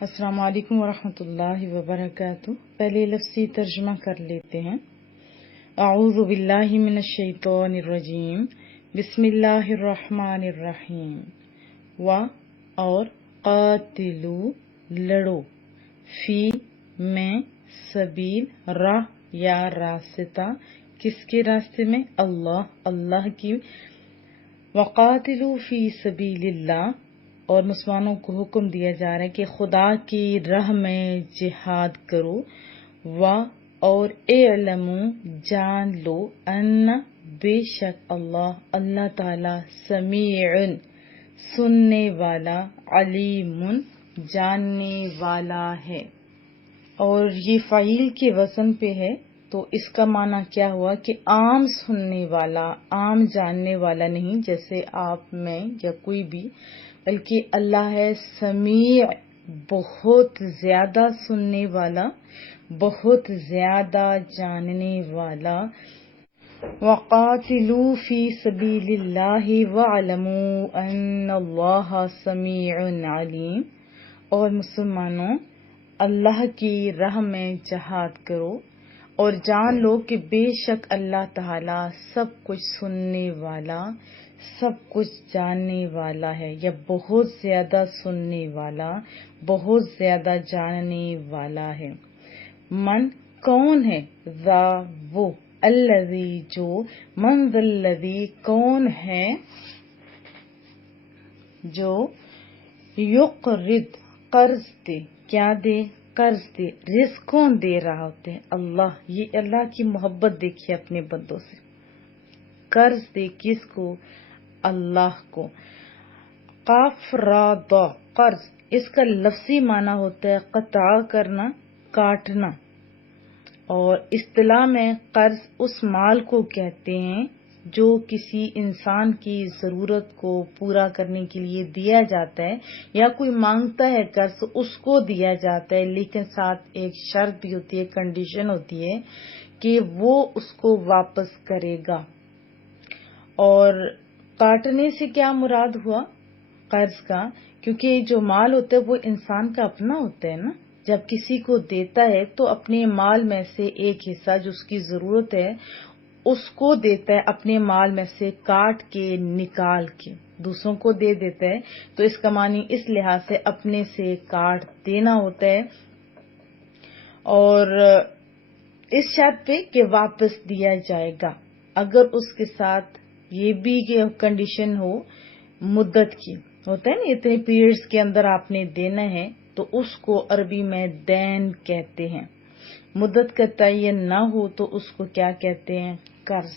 السلام علیکم ورحمۃ اللہ وبرکاتہ۔ پہلے لفظی ترجمہ کر لیتے ہیں۔ اعوذ باللہ من الشیطان الرجیم، بسم اللہ الرحمن الرحیم۔ و اور قاتلو لڑو، فی میں، سبیل راہ یا راستہ، کس کے راستے میں؟ اللہ کی۔ وقاتلو فی سبیل اللہ، اور مسلمانوں کو حکم دیا جا رہا ہے کہ خدا کی راہ میں جہاد کرو۔ اور اعلموا جان لو، ان بے شک اللہ تعالی سمیع سننے والا، علیم جاننے والا ہے۔ اور یہ فعیل کے وزن پہ ہے، تو اس کا معنی کیا ہوا کہ عام سننے والا، عام جاننے والا نہیں جیسے آپ میں یا کوئی بھی، بلکہ اللہ ہے سمیع، بہت زیادہ سننے والا، بہت زیادہ جاننے والا۔ وَقَاتِلُوا فِي سَبِيلِ اللَّهِ وَاعْلَمُوا أَنَّ اللَّهَ سَمِيعٌ عَلِيمٌ۔ اور مسلمانوں، اللہ کی راہ میں جہاد کرو اور جان لو کہ بے شک اللہ تعالی سب کچھ سننے والا، سب کچھ جاننے والا ہے، یا بہت زیادہ سننے والا، بہت زیادہ جاننے والا ہے۔ من کون ہے؟ ذا وہ، الذی جو، من ذا الذی کون ہے جو، یقرض قرض دے، کیا دے؟ قرض دے۔ رزق کون دے رہا ہوتے ہیں؟ اللہ۔ یہ اللہ کی محبت دیکھیے اپنے بندوں سے۔ قرض دے کس کو؟ اللہ کو۔ قاف را ضا، قرض، اس کا لفظی معنی ہوتا ہے قطع کرنا، کاٹنا۔ اور اصطلاح میں قرض اس مال کو کہتے ہیں جو کسی انسان کی ضرورت کو پورا کرنے کے لیے دیا جاتا ہے، یا کوئی مانگتا ہے قرض اس کو دیا جاتا ہے، لیکن ساتھ ایک شرط بھی ہوتی ہے، کنڈیشن ہوتی ہے کہ وہ اس کو واپس کرے گا۔ اور کاٹنے سے کیا مراد ہوا قرض کا؟ کیونکہ جو مال ہوتا ہے وہ انسان کا اپنا ہوتا ہے نا، جب کسی کو دیتا ہے تو اپنے مال میں سے ایک حصہ جو اس کی ضرورت ہے اس کو دیتا ہے، اپنے مال میں سے کاٹ کے نکال کے دوسروں کو دے دیتا ہے، تو اس کا معنی اس لحاظ سے اپنے سے کاٹ دینا ہوتا ہے، اور اس شرط پہ کہ واپس دیا جائے گا۔ اگر اس کے ساتھ یہ بھی کنڈیشن ہو مدت کی، ہوتا ہے نا اتنے پیریڈز کے اندر آپ نے دینا ہے، تو اس کو عربی میں دین کہتے ہیں۔ مدت کا تعین نہ ہو تو اس کو کیا کہتے ہیں؟ قرض۔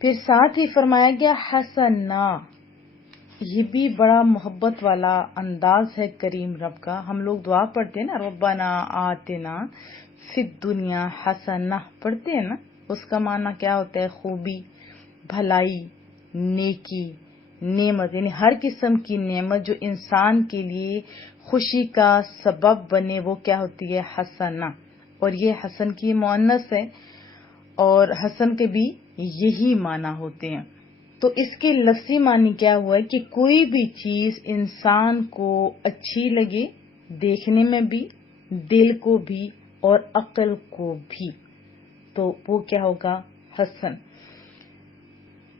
پھر ساتھ ہی فرمایا گیا حسنا، یہ بھی بڑا محبت والا انداز ہے کریم رب کا۔ ہم لوگ دعا پڑھتے ہیں نا، ربنا آتنا فی الدنیا حسنہ پڑھتے ہیں نا، اس کا معنی کیا ہوتا ہے؟ خوبی، بھلائی، نیکی، نعمت، یعنی ہر قسم کی نعمت جو انسان کے لیے خوشی کا سبب بنے، وہ کیا ہوتی ہے؟ حسنہ۔ اور یہ حسن کی مؤنث ہے، اور حسن کے بھی یہی معنی ہوتے ہیں۔ تو اس کے لفظی معنی کیا ہوا ہے کہ کوئی بھی چیز انسان کو اچھی لگے، دیکھنے میں بھی، دل کو بھی اور عقل کو بھی، تو وہ کیا ہوگا؟ حسن۔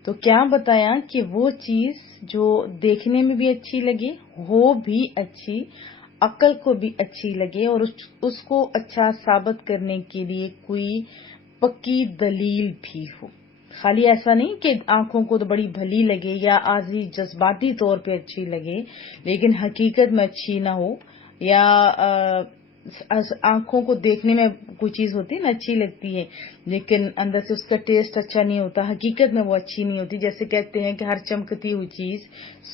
تو کیا بتایا کہ وہ چیز جو دیکھنے میں بھی اچھی لگے، ہو بھی اچھی، عقل کو بھی اچھی لگے، اور اس کو اچھا ثابت کرنے کے لیے کوئی پکی دلیل بھی ہو۔ خالی ایسا نہیں کہ آنکھوں کو تو بڑی بھلی لگے یا عارضی جذباتی طور پہ اچھی لگے لیکن حقیقت میں اچھی نہ ہو، یا آنکھوں کو دیکھنے میں کوئی چیز ہوتی ہے نا اچھی لگتی ہے لیکن اندر سے اس کا ٹیسٹ اچھا نہیں ہوتا، حقیقت میں وہ اچھی نہیں ہوتی۔ جیسے کہتے ہیں کہ ہر چمکتی ہوئی چیز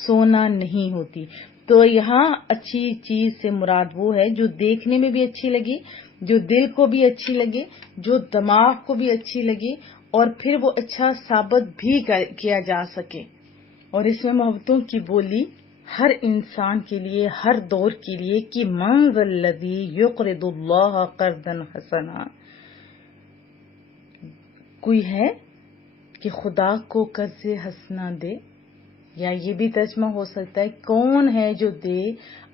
سونا نہیں ہوتی، تو یہاں اچھی چیز سے مراد وہ ہے جو دیکھنے میں بھی اچھی لگے، جو دل کو بھی اچھی لگے، جو دماغ کو بھی اچھی لگے، اور پھر وہ اچھا ثابت بھی کیا جا سکے۔ اور اس میں محبتوں کی بولی ہر انسان کے لیے، ہر دور کے لیے، کہ من ذا الذی یقرض اللہ قرضا حسنا، کوئی ہے کہ خدا کو قرض حسنا دے، یا یہ بھی ترجمہ ہو سکتا ہے کون ہے جو دے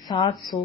700।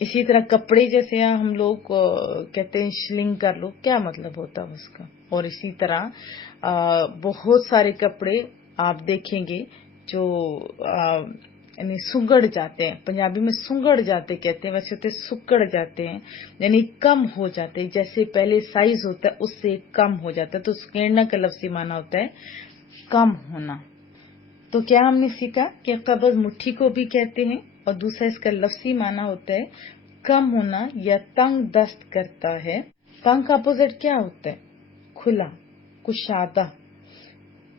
اسی طرح کپڑے جیسے ہم لوگ کہتے ہیں شلنگ کر لو، کیا مطلب ہوتا ہے اس کا؟ اور اسی طرح بہت سارے کپڑے آپ دیکھیں گے جو یعنی سگڑ جاتے ہیں، پنجابی میں سنگڑ جاتے کہتے ہیں، ویسے ہوتے سکڑ جاتے ہیں، یعنی کم ہو جاتے ہیں، جیسے پہلے سائز ہوتا ہے اس سے کم ہو جاتا ہے، تو سکیڑنا کا لفظی معنی ہوتا ہے کم ہونا۔ تو کیا ہم نے سیکھا کہ قبض مٹھی کو بھی کہتے ہیں، اور دوسرا اس کا لفظی معنی ہوتا ہے کم ہونا یا تنگ دست کرتا ہے۔ تنگ کا اپوزٹ کیا ہوتا ہے؟ کھلا، کشادہ۔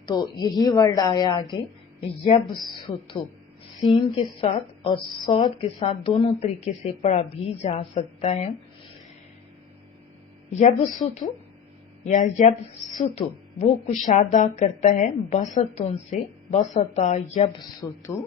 تو یہی ورڈ آیا آگے یبسطو، سین کے ساتھ اور صاد کے ساتھ دونوں طریقے سے پڑھا بھی جا سکتا ہے۔ یبسطو یا یبسطو، وہ کشادہ کرتا ہے، بسطن سے، بسطا یبسطو۔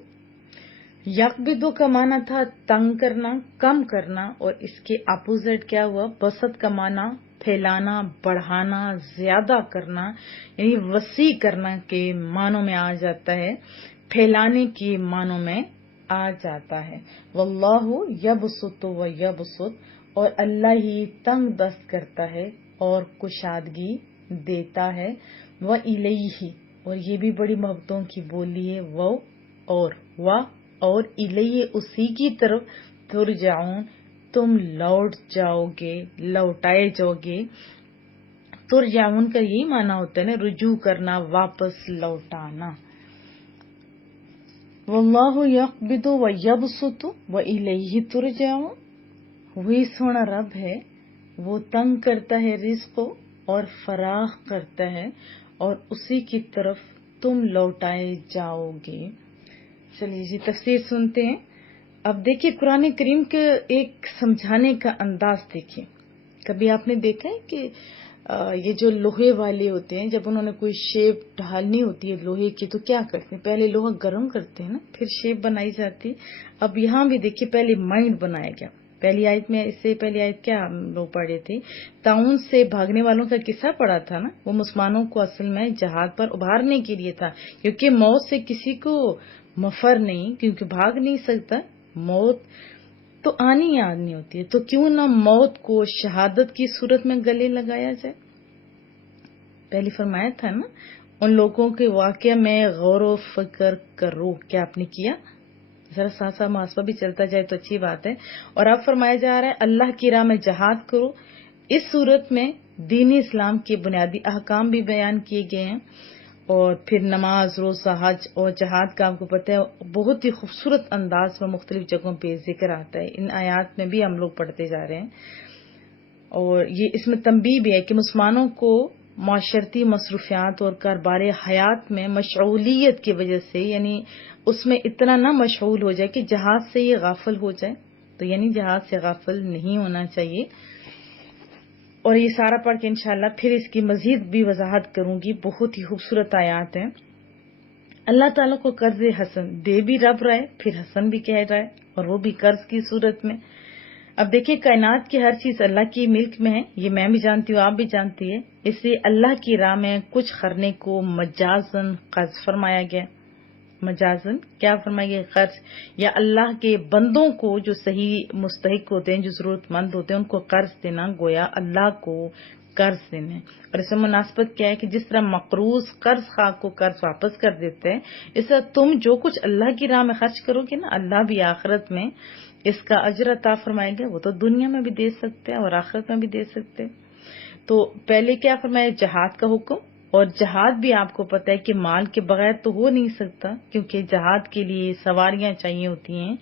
یقبدو کا معنی تھا تنگ کرنا، کم کرنا، اور اس کے اپوزٹ کیا ہوا؟ بسط کا معنی پھیلانا، بڑھانا، زیادہ کرنا، یعنی وسیع کرنا کے معنوں میں آ جاتا ہے، پھیلانے کے معنوں میں آ جاتا ہے۔ واللہ یبسط و یبسط، اور اللہ ہی تنگ دست کرتا ہے اور کشادگی دیتا ہے۔ وَإِلَيْهِ، اور یہ بھی بڑی محبتوں کی بولی ہے، وہ اور الیہ، اسی کی طرف، ترجعون، تم لوٹ جاؤ گے، لوٹائے جاؤ گے۔ ترجعون کا یہی معنی ہوتا ہے نا، رجوع کرنا، واپس لوٹانا۔ واللہ یقبض و یبسط و الیہ ترجعون، وہی سونا رب ہے، وہ تنگ کرتا ہے رزق کو اور فراخ کرتا ہے، اور اسی کی طرف تم لوٹائے جاؤ گے۔ چلیے جی تفسیر سنتے ہیں۔ اب دیکھیے قرآن کریم کے ایک سمجھانے کا انداز دیکھیے۔ کبھی آپ نے دیکھا ہے کہ یہ جو لوہے والے ہوتے ہیں، جب انہوں نے کوئی شیپ ڈھالنی ہوتی ہے لوہے کی تو کیا کرتے ہیں؟ پہلے لوہا گرم کرتے ہیں نا، پھر شیپ بنائی جاتی۔ اب یہاں بھی دیکھیے پہلے مائنڈ بنایا گیا۔ پہلی آیت میں، اس سے پہلی آیت کیا ہم لوگ پڑھے تھے؟ طاعون سے بھاگنے والوں کا قصہ پڑھا تھا نا، وہ مسلمانوں کو اصل میں جہاد پر ابھارنے کے لیے تھا، کیونکہ موت سے کسی کو مفر نہیں، کیونکہ بھاگ نہیں سکتا، موت تو آنی ہوتی ہے، تو کیوں نہ موت کو شہادت کی صورت میں گلے لگایا جائے۔ پہلی فرمایا تھا نا، ان لوگوں کے واقعہ میں غور و فکر کرو، کیا آپ نے کیا؟ ذرا ساتھ ساتھ محاسبہ بھی چلتا جائے تو اچھی بات ہے۔ اور اب فرمایا جا رہا ہے اللہ کی راہ میں جہاد کرو۔ اس صورت میں دین اسلام کے بنیادی احکام بھی بیان کیے گئے ہیں، اور پھر نماز، روزہ، حج اور جہاد کا آپ کو پتہ ہے بہت ہی خوبصورت انداز میں مختلف جگہوں پہ ذکر آتا ہے، ان آیات میں بھی ہم لوگ پڑھتے جا رہے ہیں۔ اور یہ اس میں تنبیہ بھی ہے کہ مسلمانوں کو معاشرتی مصروفیات اور کاروبار حیات میں مشغولیت کی وجہ سے، یعنی اس میں اتنا نہ مشغول ہو جائے کہ جہاد سے یہ غافل ہو جائے، تو یعنی جہاد سے غافل نہیں ہونا چاہیے۔ اور یہ سارا پڑھ کے انشاءاللہ پھر اس کی مزید بھی وضاحت کروں گی، بہت ہی خوبصورت آیات ہیں۔ اللہ تعالیٰ کو قرض حسن دے بھی رب رہا ہے، پھر حسن بھی کہہ رہا ہے، اور وہ بھی قرض کی صورت میں۔ اب دیکھیں کائنات کی ہر چیز اللہ کی ملک میں ہے، یہ میں بھی جانتی ہوں، آپ بھی جانتی ہے، اس لیے اللہ کی راہ میں کچھ کرنے کو مجازن قرض فرمایا گیا۔ مجازن کیا فرمایا گیا؟ قرض، یا اللہ کے بندوں کو جو صحیح مستحق ہوتے ہیں، جو ضرورت مند ہوتے ہیں، ان کو قرض دینا گویا اللہ کو قرض دینا ہے۔ اور اس میں مناسبت کیا ہے کہ جس طرح مقروض قرض خواہ کو قرض واپس کر دیتے ہیں، اس طرح تم جو کچھ اللہ کی راہ میں خرچ کرو گے نا، اللہ بھی آخرت میں اس کا اجر عطا فرمائے گا۔ وہ تو دنیا میں بھی دے سکتے ہیں اور آخرت میں بھی دے سکتے ہیں۔ تو پہلے کیا فرمایا؟ جہاد کا حکم، اور جہاد بھی آپ کو پتہ ہے کہ مال کے بغیر تو ہو نہیں سکتا، کیونکہ جہاد کے لیے سواریاں چاہیے ہوتی ہیں،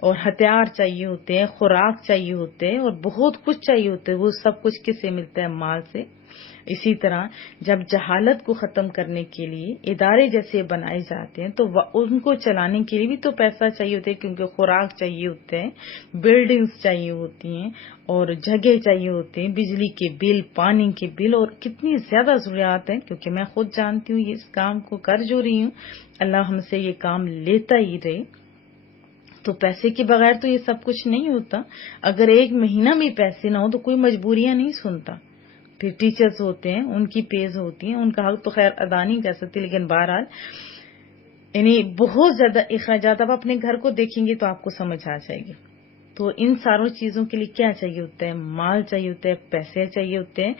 اور ہتھیار چاہیے ہوتے ہیں، خوراک چاہیے ہوتے ہیں، اور بہت کچھ چاہیے ہوتے ہیں۔ وہ سب کچھ کس سے ملتا ہے؟ مال سے۔ اسی طرح جب جہالت کو ختم کرنے کے لیے ادارے جیسے بنائے جاتے ہیں تو ان کو چلانے کے لیے بھی تو پیسہ چاہیے ہوتا ہے، کیونکہ خوراک چاہیے ہوتے ہیں، بلڈنگز چاہیے ہوتی ہیں، اور جگہ چاہیے ہوتے ہیں، بجلی کے بل، پانی کے بل، اور کتنی زیادہ ضروریات ہیں، کیونکہ میں خود جانتی ہوں، اس کام کو کر جو رہی ہوں، اللہ ہم سے یہ کام لیتا ہی رہے۔ تو پیسے کے بغیر تو یہ سب کچھ نہیں ہوتا۔ اگر ایک مہینہ بھی پیسے نہ ہو تو کوئی مجبوریاں نہیں سنتا۔ پھر ٹیچرز ہوتے ہیں، ان کی پیز ہوتی ہیں، ان کا حق تو خیر ادا نہیں کر سکتی، لیکن بہرحال یعنی بہت زیادہ اخراجات۔ اب اپنے گھر کو دیکھیں گے تو آپ کو سمجھ آ جائے گی۔ تو ان ساروں چیزوں کے لیے کیا چاہیے ہوتا ہے؟ مال چاہیے ہوتا ہے، پیسے چاہیے ہوتے ہیں.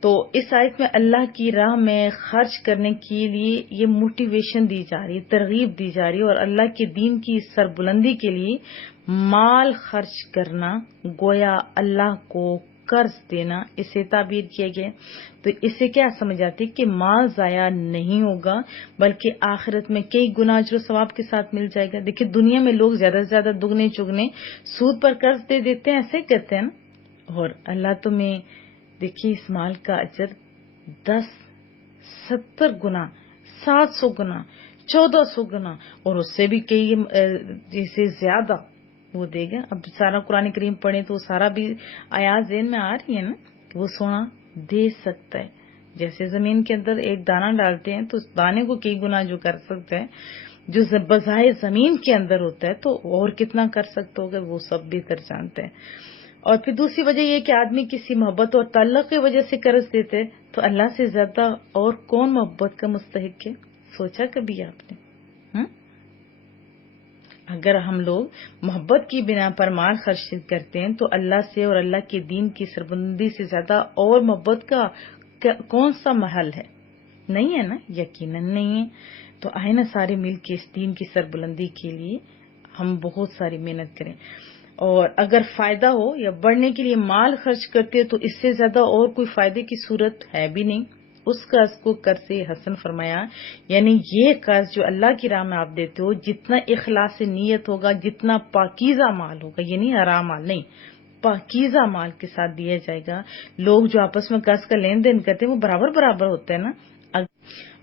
تو اس آیت میں اللہ کی راہ میں خرچ کرنے کے لیے یہ موٹیویشن دی جا رہی ہے، ترغیب دی جا رہی ہے، اور اللہ کے دین کی سربلندی کے لیے مال خرچ کرنا گویا اللہ کو قرض دینا، اسے تعبیر کیا گیا. تو اس سے کیا سمجھ آتی کہ مال ضائع نہیں ہوگا بلکہ آخرت میں کئی گنا اجر و ثواب کے ساتھ مل جائے گا. دیکھیں دنیا میں لوگ زیادہ سے زیادہ دگنے چگنے سود پر قرض دے دیتے ہیں، ایسے کہتے ہیں نا، اور اللہ تمہیں دیکھیے اس مال کا اجر 10 70 گنا، 700 گنا، 1400 گنا، اور اس سے بھی کئی جیسے زیادہ وہ دے گا. اب سارا قرآن کریم پڑھیں تو سارا بھی آیات ذہن میں آ رہی ہے نا. وہ سونا دے سکتا ہے، جیسے زمین کے اندر ایک دانہ ڈالتے ہیں تو اس دانے کو کئی گنا جو کر سکتا ہے، جو بظاہر زمین کے اندر ہوتا ہے تو اور کتنا کر سکتا ہوگا، وہ سب بہتر جانتے ہیں. اور پھر دوسری وجہ یہ کہ آدمی کسی محبت اور تعلق کی وجہ سے قرض دیتے تو اللہ سے زیادہ اور کون محبت کا مستحق ہے؟ سوچا کبھی آپ نے؟ اگر ہم لوگ محبت کی بنا پر مال خرچ کرتے ہیں تو اللہ سے اور اللہ کے دین کی سربلندی سے زیادہ اور محبت کا کون سا محل ہے؟ نہیں ہے نا، یقیناً نہیں ہے. تو آئے نا سارے مل کے اس دین کی سربلندی کے لیے ہم بہت ساری محنت کریں، اور اگر فائدہ ہو یا بڑھنے کے لیے مال خرچ کرتے تو اس سے زیادہ اور کوئی فائدے کی صورت ہے بھی نہیں. اس قرض کو قرض حسن فرمایا، یعنی یہ قرض جو اللہ کی راہ میں آپ دیتے ہو جتنا اخلاص سے نیت ہوگا، جتنا پاکیزہ مال ہوگا، یہ نہیں حرام مال نہیں، پاکیزہ مال کے ساتھ دیا جائے گا. لوگ جو آپس میں قرض کا لین دین کرتے ہیں وہ برابر برابر ہوتے ہیں نا.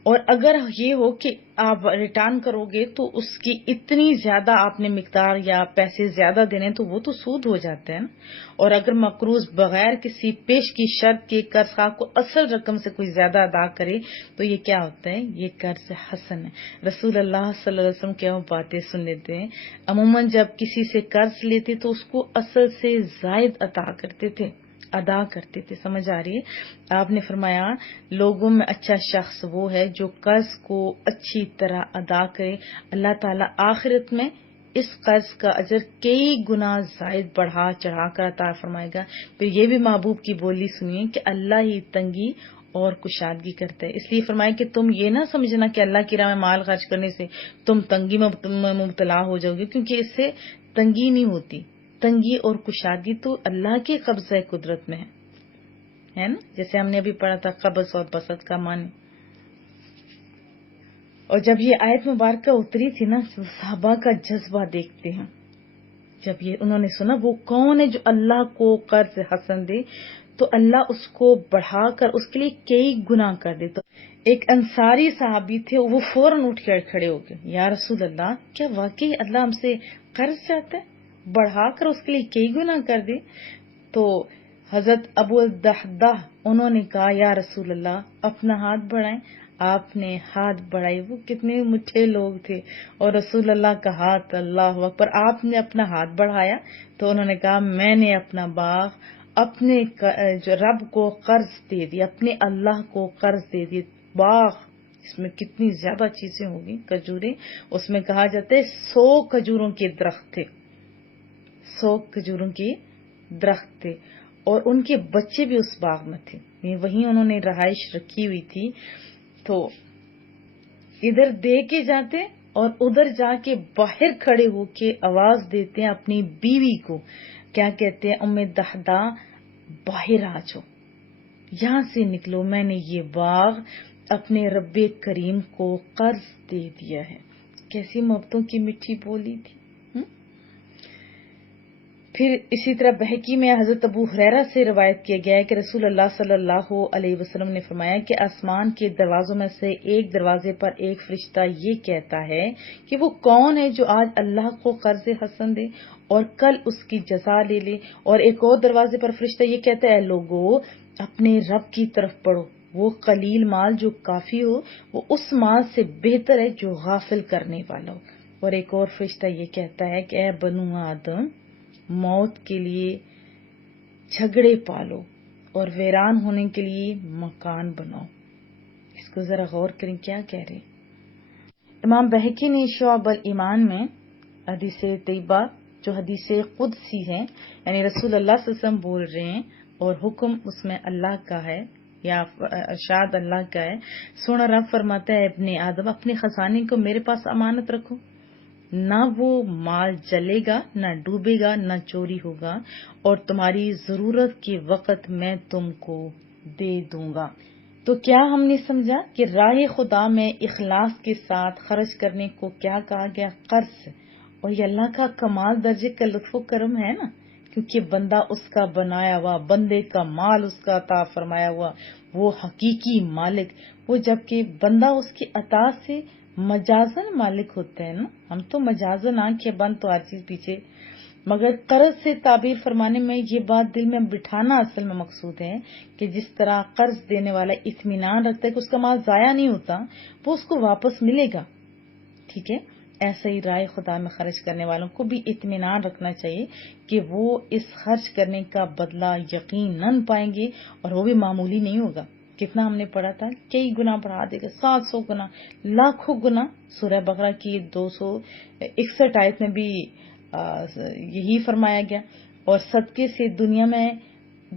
اور اگر یہ ہو کہ آپ ریٹرن کرو گے تو اس کی اتنی زیادہ آپ نے مقدار یا پیسے زیادہ دینے تو وہ تو سود ہو جاتے ہیں نا. اور اگر مقروض بغیر کسی پیش کی شرط کے قرض خواہ کو اصل رقم سے کوئی زیادہ ادا کرے تو یہ کیا ہوتا ہے؟ یہ قرض حسن ہے. رسول اللہ صلی اللہ علیہ وسلم کیا باتیں سن لیتے ہیں، عموماً جب کسی سے قرض لیتے تو اس کو اصل سے زائد ادا کرتے تھے. سمجھ آ رہی ہے؟ آپ نے فرمایا لوگوں میں اچھا شخص وہ ہے جو قرض کو اچھی طرح ادا کرے، اللہ تعالیٰ آخرت میں اس قرض کا اجر کئی گنا زائد بڑھا چڑھا کر عطا فرمائے گا. پھر یہ بھی محبوب کی بولی سنیے کہ اللہ ہی تنگی اور کشادگی کرتا ہے. اس لیے فرمایا کہ تم یہ نہ سمجھنا کہ اللہ کی راہ میں مال خرچ کرنے سے تم تنگی میں مبتلا ہو جاؤ گے، کیونکہ اس سے تنگی نہیں ہوتی. تنگی اور کشادگی تو اللہ کے قبضہ قدرت میں ہے نا، جیسے ہم نے ابھی پڑھا تھا قبض اور بسط کا معنی. اور جب یہ آیت مبارکہ اتری تھی نا، صحابہ کا جذبہ دیکھتے ہیں. جب یہ انہوں نے سنا وہ کون ہے جو اللہ کو قرض حسن دے تو اللہ اس کو بڑھا کر اس کے لیے کئی گنا کر دے. تو ایک انصاری صحابی تھے، وہ فوراً اٹھ کر کھڑے ہو گئے، یا رسول اللہ کیا واقعی اللہ ہم سے قرض چاہتا ہے، بڑھا کر اس کے لیے کئی گنا کر دے؟ تو حضرت ابو الدحدہ انہوں نے کہا یا رسول اللہ اپنا ہاتھ بڑھائیں. آپ نے ہاتھ بڑھائی، وہ کتنے مٹھے لوگ تھے، اور رسول اللہ کا ہاتھ، اللہ اکبر، آپ نے اپنا ہاتھ بڑھایا تو انہوں نے کہا میں نے اپنا باغ اپنے جو رب کو قرض دے دی، اپنے اللہ کو قرض دے دی. باغ اس میں کتنی زیادہ چیزیں ہوگی، کھجوریں، اس میں کہا جاتا ہے 100 کھجوروں کے درخت تھے، 100 کھجوروں کے درخت تھے، اور ان کے بچے بھی اس باغ میں تھے، وہیں انہوں نے رہائش رکھی ہوئی تھی. تو ادھر دے کے جاتے اور ادھر جا کے باہر کھڑے ہو کے آواز دیتے ہیں اپنی بیوی کو، کیا کہتے ہیں، ام دحدہ باہر آ جاؤ، یہاں سے نکلو، میں نے یہ باغ اپنے رب کریم کو قرض دے دیا ہے. کیسی محبتوں کی میٹھی بولی تھی. پھر اسی طرح بہقی میں حضرت ابو ہریرہ سے روایت کیا گیا ہے کہ رسول اللہ صلی اللہ علیہ وسلم نے فرمایا کہ آسمان کے دروازوں میں سے ایک دروازے پر ایک فرشتہ یہ کہتا ہے کہ وہ کون ہے جو آج اللہ کو قرض حسن دے اور کل اس کی جزا لے لے. اور ایک اور دروازے پر فرشتہ یہ کہتا ہے لوگو اپنے رب کی طرف پڑھو، وہ قلیل مال جو کافی ہو وہ اس مال سے بہتر ہے جو غافل کرنے والا ہو. اور ایک اور فرشتہ یہ کہتا ہے کہ اے بنو آدم موت کے لیے جھگڑے پالو اور ویران ہونے کے لیے مکان بناؤ. اس کو ذرا غور کریں کیا کہہ رہے ہیں. امام بہقی نے شعب الایمان میں حدیث طیبہ جو حدیث قدسی ہے، یعنی رسول اللہ صلی اللہ علیہ وسلم بول رہے ہیں اور حکم اس میں اللہ کا ہے یا ارشاد اللہ کا ہے. سونا رب فرماتا ہے ابن آدم اپنے خزانے کو میرے پاس امانت رکھو، نہ وہ مال جلے گا، نہ ڈوبے گا، نہ چوری ہوگا، اور تمہاری ضرورت کے وقت میں تم کو دے دوں گا. تو کیا ہم نے سمجھا کہ راہ خدا میں اخلاص کے ساتھ خرچ کرنے کو کیا کہا گیا؟ قرض. اور یہ اللہ کا کمال درجے کا لطف و کرم ہے نا، کیونکہ بندہ اس کا بنایا ہوا، بندے کا مال اس کا عطا فرمایا ہوا، وہ حقیقی مالک، وہ جبکہ بندہ اس کی عطا سے مجازن مالک ہوتا ہے نا. ہم تو مجازن آنکھیں بند تو ہر چیز پیچھے، مگر قرض سے تعبیر فرمانے میں یہ بات دل میں بٹھانا اصل میں مقصود ہے کہ جس طرح قرض دینے والا اطمینان رکھتا ہے کہ اس کا مال ضائع نہیں ہوتا، وہ اس کو واپس ملے گا. ٹھیک ہے، ایسا ہی رائے خدا میں خرچ کرنے والوں کو بھی اطمینان رکھنا چاہیے کہ وہ اس خرچ کرنے کا بدلہ یقیناً پائیں گے، اور وہ بھی معمولی نہیں ہوگا. کتنا ہم نے پڑھا تھا، کئی گنا بڑھا دے گا، 700 گنا، لاکھوں گنا. سورہ بقرہ کی 261 آیت میں بھی یہی فرمایا گیا. اور صدقے سے دنیا میں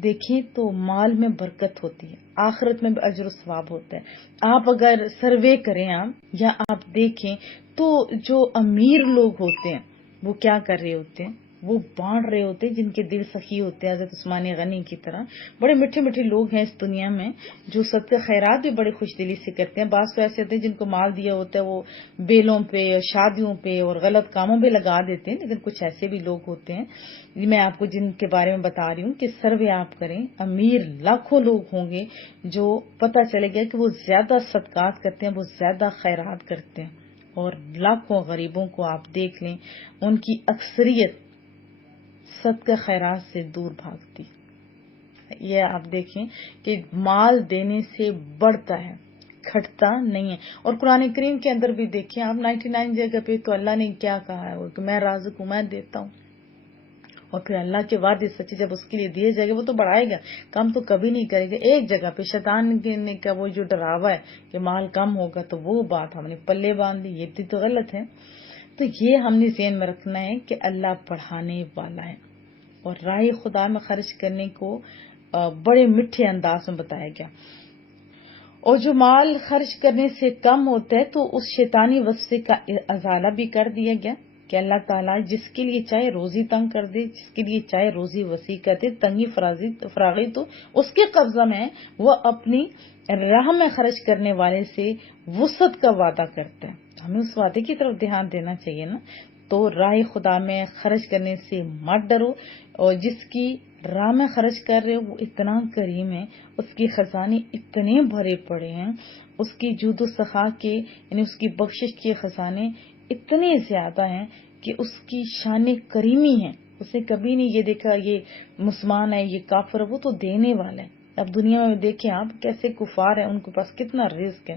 دیکھیں تو مال میں برکت ہوتی ہے، آخرت میں بھی اجر و ثواب ہوتا ہے. آپ اگر سروے کریں یا آپ دیکھیں تو جو امیر لوگ ہوتے ہیں وہ کیا کر رہے ہوتے ہیں؟ وہ بانٹ رہے ہوتے ہیں. جن کے دل سخی ہوتے ہیں حضرت عثمان غنی کی طرح بڑے میٹھے میٹھے لوگ ہیں اس دنیا میں جو صدقہ خیرات بھی بڑے خوش دلی سے کرتے ہیں. بعض تو ایسے ہوتے ہیں جن کو مال دیا ہوتا ہے وہ بیلوں پہ، شادیوں پہ اور غلط کاموں پہ لگا دیتے ہیں. لیکن کچھ ایسے بھی لوگ ہوتے ہیں، میں آپ کو جن کے بارے میں بتا رہی ہوں کہ سروے آپ کریں، امیر لاکھوں لوگ ہوں گے جو پتہ چلے گا کہ وہ زیادہ صدقات کرتے ہیں، وہ زیادہ خیرات کرتے ہیں. اور لاکھوں غریبوں کو آپ دیکھ لیں، ان کی اکثریت صدقہ خیرات سے دور بھاگتی. یہ آپ دیکھیں کہ مال دینے سے بڑھتا ہے، گھٹتا نہیں ہے. اور قرآن کریم کے اندر بھی دیکھیں آپ 99 جگہ پہ تو اللہ نے کیا کہا ہے کہ میں رازق ہوں، میں دیتا ہوں. اور پھر اللہ کے وعدے سچے جب اس کے لیے دیے جائے گا وہ تو بڑھائے گا، کم تو کبھی نہیں کرے گا. ایک جگہ پہ شیطان نے کا وہ جو ڈراوا ہے کہ مال کم ہوگا تو وہ بات ہم نے پلے باندھ لی، یہ بھی تو غلط ہے. تو یہ ہم نے ذہن میں رکھنا ہے کہ اللہ بڑھانے والا ہے. اور راہ خدا میں خرچ کرنے کو بڑے میٹھے انداز میں بتایا گیا. اور جو مال خرچ کرنے سے کم ہوتا ہے تو اس شیطانی وسوسے کا ازالہ بھی کر دیا گیا کہ اللہ تعالیٰ جس کے لیے چاہے روزی تنگ کر دے، جس کے لیے چاہے روزی وسیع کر دے. تنگی فراغی تو اس کے قبضہ میں ہے، وہ اپنی راہ میں خرچ کرنے والے سے وسعت کا وعدہ کرتا ہے. ہمیں اس وعدے کی طرف دھیان دینا چاہیے نا. تو راہ خدا میں خرچ کرنے سے مت ڈرو، اور جس کی راہ میں خرچ کر رہے ہو وہ اتنا کریم ہے، اس کے خزانے اتنے بھرے پڑے ہیں، اس کی جود و سخا کے یعنی اس کی بخشش کے خزانے اتنے زیادہ ہیں کہ اس کی شان کریمی ہے. اس نے کبھی نہیں یہ دیکھا یہ مسلمان ہے، یہ کافر ہے، وہ تو دینے والا ہے. اب دنیا میں دیکھیں آپ کیسے کفار ہیں، ان کے پاس کتنا رزق ہے،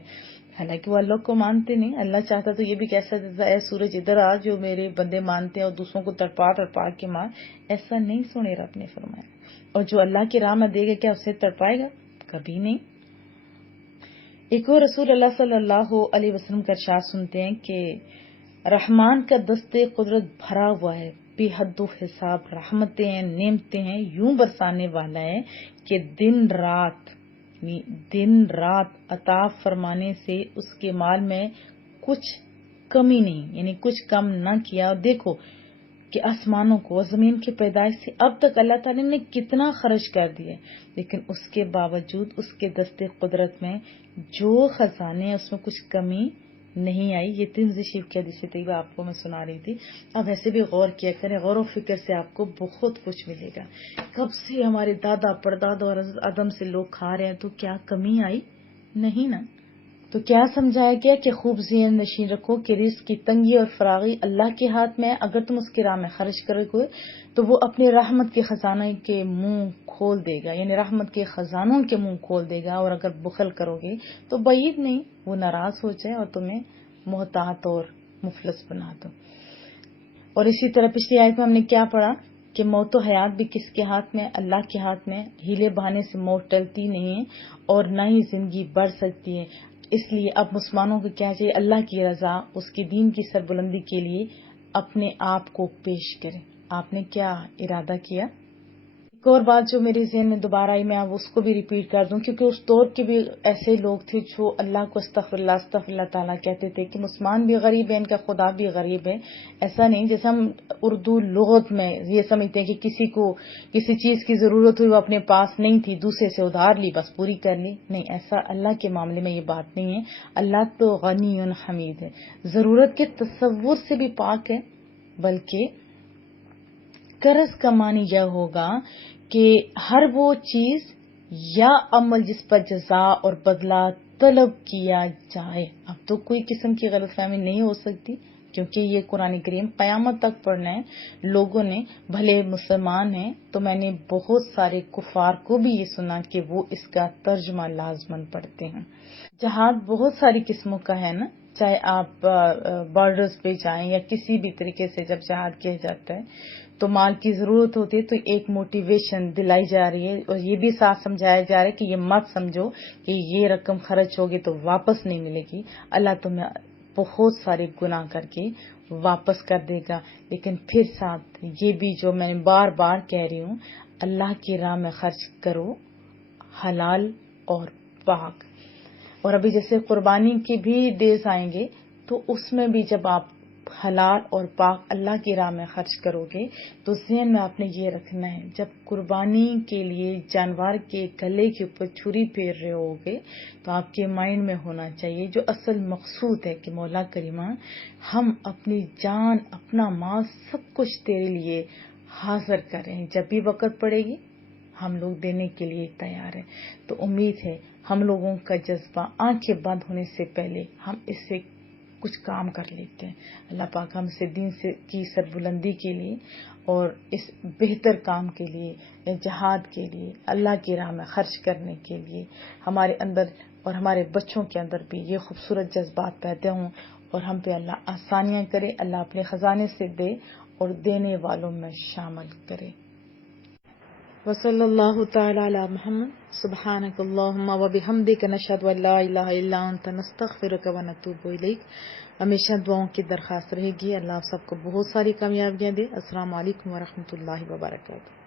حالانکہ وہ اللہ کو مانتے نہیں. اللہ چاہتا تو یہ بھی کہہ سکتا تھا اے سورج ادھر آ، جو میرے بندے مانتے ہیں اور دوسروں کو تڑپا کے مار. ایسا نہیں سنے رب نے فرمایا. اور جو اللہ کی راہ میں دے گا کیا اسے تڑپائے گا؟ کبھی نہیں. ایک اور رسول اللہ صلی اللہ علیہ وسلم کا ارشاد سنتے ہیں کہ رحمان کا دستے قدرت بھرا ہوا ہے، بے حد و حساب رحمتیں ہیں، نعمتیں ہیں، یوں برسانے والا ہے کہ دن رات عطا فرمانے سے اس کے مال میں کچھ کمی نہیں، یعنی کچھ کم نہ کیا. اور دیکھو کہ آسمانوں کو اور زمین کی پیدائش سے اب تک اللہ تعالیٰ نے کتنا خرچ کر دیا، لیکن اس کے باوجود اس کے دستے قدرت میں جو خزانے ہیں اس میں کچھ کمی نہیں آئی. یہ ترمذی شریف کی حدیث طیبہ آپ کو میں سنا رہی تھی. اب ایسے بھی غور کیا کریں، غور و فکر سے آپ کو بہت کچھ ملے گا. کب سے ہمارے دادا پردادا اور آدم سے لوگ کھا رہے ہیں تو کیا کمی آئی؟ نہیں نا. تو کیا سمجھایا گیا کہ خوب ذہن نشین رکھو کہ رزق کی تنگی اور فراغی اللہ کے ہاتھ میں ہے. اگر تم اس کی راہ میں خرچ کرو گے تو وہ اپنے رحمت کے خزانے کے منہ کھول دے گا، یعنی رحمت کے خزانوں کے منہ کھول دے گا. اور اگر بخل کرو گے تو بعید نہیں وہ ناراض ہو جائے اور تمہیں محتاط اور مفلس بنا دو. اور اسی طرح پچھلی آیت میں ہم نے کیا پڑھا کہ موت و حیات بھی کس کے ہاتھ میں؟ اللہ کے ہاتھ میں. ہیلے بہانے سے موت ٹلتی نہیں ہے اور نہ ہی زندگی بڑھ سکتی ہے. اس لیے اب مسلمانوں کو کیا چاہیے؟ اللہ کی رضا، اس کے دین کی سربلندی کے لیے اپنے آپ کو پیش کریں. آپ نے کیا ارادہ کیا؟ ایک اور بات جو میرے ذہن میں دوبارہ آئی، میں اب اس کو بھی ریپیٹ کر دوں، کیونکہ اس دور کے بھی ایسے لوگ تھے جو اللہ کو استغفر اللہ تعالیٰ کہتے تھے کہ مسلمان بھی غریب ہے، ان کا خدا بھی غریب ہے۔ ایسا نہیں جیسے ہم اردو لغت میں یہ سمجھتے ہیں کہ کسی کو کسی چیز کی ضرورت ہوئی، وہ اپنے پاس نہیں تھی، دوسرے سے ادھار لی، بس پوری کر لی۔ نہیں، ایسا اللہ کے معاملے میں یہ بات نہیں ہے۔ اللہ تو غنی حمید ہے، ضرورت کے تصور سے بھی پاک ہے، بلکہ قرض کا معنی یہ ہوگا کہ ہر وہ چیز یا عمل جس پر جزا اور بدلہ طلب کیا جائے۔ اب تو کوئی قسم کی غلط فہمی نہیں ہو سکتی، کیونکہ یہ قرآن کریم قیامت تک پڑھنا ہے لوگوں نے، بھلے مسلمان ہیں تو میں نے بہت سارے کفار کو بھی یہ سنا کہ وہ اس کا ترجمہ لازماً پڑھتے ہیں۔ جہاد بہت ساری قسموں کا ہے نا، چاہے آپ بارڈرز پہ جائیں یا کسی بھی طریقے سے جب جہاد کیا جاتا ہے تو مال کی ضرورت ہوتی ہے، تو ایک موٹیویشن دلائی جا رہی ہے اور یہ بھی ساتھ سمجھایا جا رہا ہے کہ یہ مت سمجھو کہ یہ رقم خرچ ہوگی تو واپس نہیں ملے گی، اللہ تمہیں بہت سارے گناہ کر کے واپس کر دے گا۔ لیکن پھر ساتھ یہ بھی جو میں نے بار بار کہہ رہی ہوں، اللہ کی راہ میں خرچ کرو حلال اور پاک۔ اور ابھی جیسے قربانی کے بھی ڈیز آئیں گے تو اس میں بھی جب آپ حلال اور پاک اللہ کی راہ میں خرچ کرو گے تو ذہن میں آپ نے یہ رکھنا ہے، جب قربانی کے لیے جانور کے گلے کے اوپر چھری پھیر رہے ہوگے تو آپ کے مائنڈ میں ہونا چاہیے جو اصل مقصود ہے کہ مولا کریمہ ہم اپنی جان، اپنا مال، سب کچھ تیرے لیے حاضر کریں، جب بھی وقت پڑے گی ہم لوگ دینے کے لیے تیار ہیں۔ تو امید ہے ہم لوگوں کا جذبہ آنکھیں بند ہونے سے پہلے ہم اس سے کچھ کام کر لیتے ہیں۔ اللہ پاک ہم سے دین سے کی سربلندی کے لیے اور اس بہتر کام کے لیے، جہاد کے لیے، اللہ کی راہ میں خرچ کرنے کے لیے ہمارے اندر اور ہمارے بچوں کے اندر بھی یہ خوبصورت جذبات پیدا ہوں اور ہم پہ اللہ آسانیاں کرے، اللہ اپنے خزانے سے دے اور دینے والوں میں شامل کرے۔ وصلی اللہ تعالی علی محمد، سبحانک اللہم وبحمدک، نشہد ان لا الہ الا انت، نستغفرک ونتوب الیک۔ ہمیشہ دعاؤں کی درخواست رہے گی۔ اللہ آپ سب کو بہت ساری کامیابیاں دے۔ السلام علیکم ورحمۃ اللہ وبرکاتہ۔